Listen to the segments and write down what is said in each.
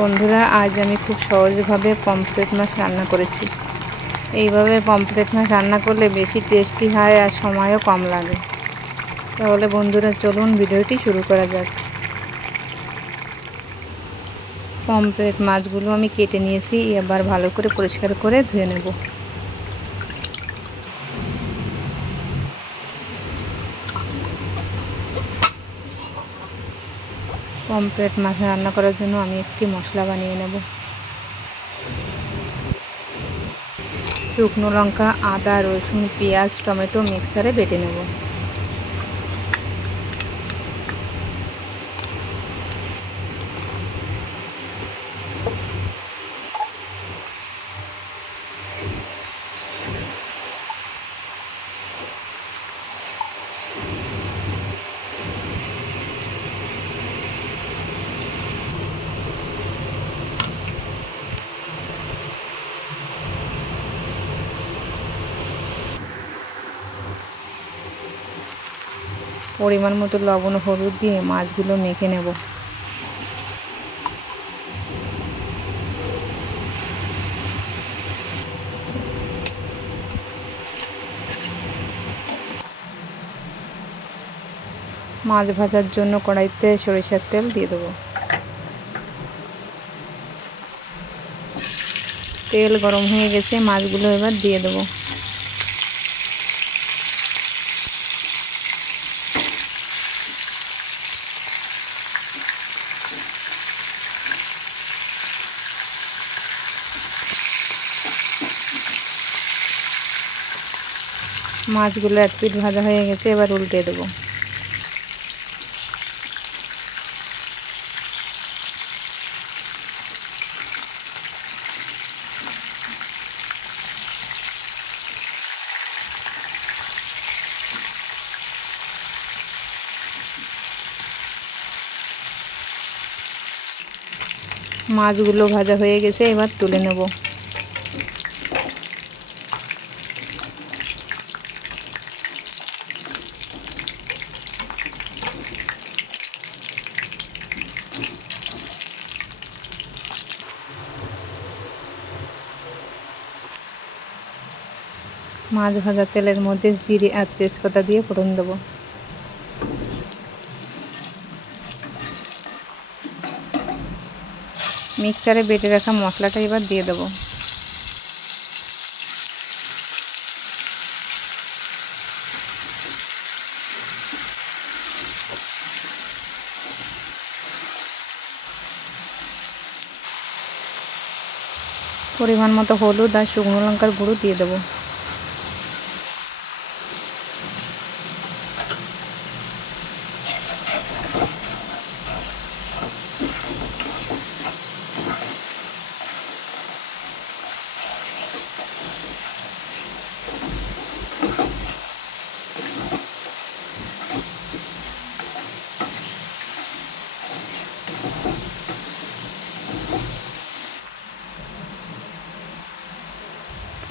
বন্ধুরা, আজ আমি খুব সহজভাবে পমফ্রেট মাছ রান্না করেছি। এইভাবে পমফ্রেট মাছ রান্না করলে বেশি টেস্টি হয় আর সময়ও কম লাগে। তাহলে বন্ধুরা, চলুন ভিডিওটি শুরু করা যাক। পমফ্রেট মাছগুলো আমি কেটে নিয়েছি, এবার ভালো করে পরিষ্কার করে ধুয়ে নেব। পমফ্রেট মাছ রান্না করার জন্য আমি একটি মশলা বানিয়ে নেব। শুকনো লঙ্কা, আদা, রসুন, পেঁয়াজ, টমেটো মিক্সারে বেটে নেব। পরিমাণ মতো লবণ ও হলুদ দিয়ে মাছগুলো মেখে নেব। মাছ ভাজার জন্য কড়াইতে সরিষার তেল দিয়ে দেবো। তেল গরম হয়ে গেছে, মাছগুলো এবার দিয়ে দেবো। মাছগুলো এক পিঠ ভাজা হয়ে গেছে, এবার উল্টে দেবো। মাছগুলো ভাজা হয়ে গেছে, এবার তুলে নেব। মাছ ভাজা তেলের মধ্যে জিরে আর তেজপাতা দিয়ে ফোড়ন দেবো। মিক্সারে বেটে রাখা মশলাটা এবার দিয়ে দেবো। পরিমাণ মতো হলুদ আর শুকনো লঙ্কার গুঁড়ো দিয়ে দেবো।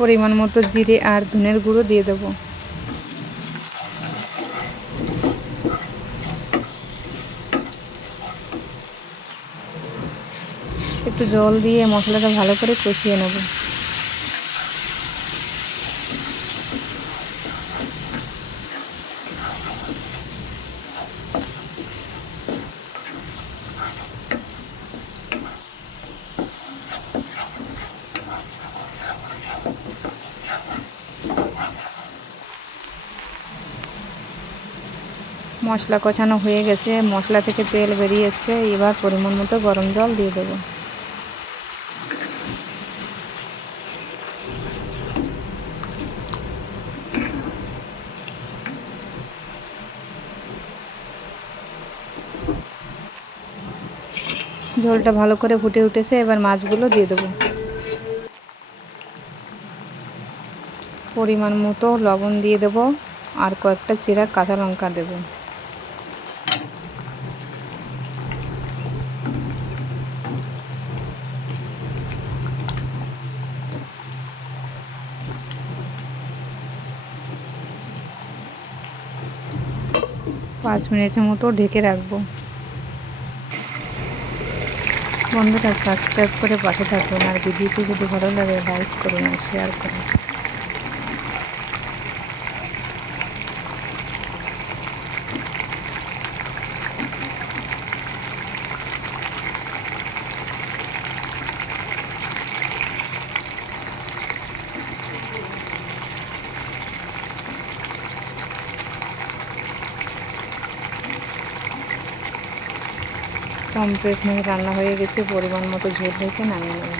পরিমাণ মতো জিরে আর ধনের গুঁড়ো দিয়ে দেবো। একটু জল দিয়ে মশলাটা ভালো করে কষিয়ে নেব। মশলা কষানো হয়ে গেছে, মশলা থেকে তেল বেরিয়ে এসছে, এবার পরিমাণ মতো গরম জল দিয়ে দেবো। ঝোলটা ভালো করে ফুটে উঠেছে, এবার মাছগুলো দিয়ে দেবো। পরিমাণ মতো লবণ দিয়ে দেবো আর কয়েকটা চেরা কাঁচা লঙ্কা দেবো। পাঁচ মিনিটের মতো ঢেকে রাখবো। বন্ধুরা সাবস্ক্রাইব করে পাশে থাকুন, আর ভিডিওটি যদি ভালো লাগে লাইক করুন আর শেয়ার করুন। পমফ্রেট মাছ রান্না হয়ে গেছে, পরিমাণ মতো ঝোল হয়েছে, নামিয়ে নেব।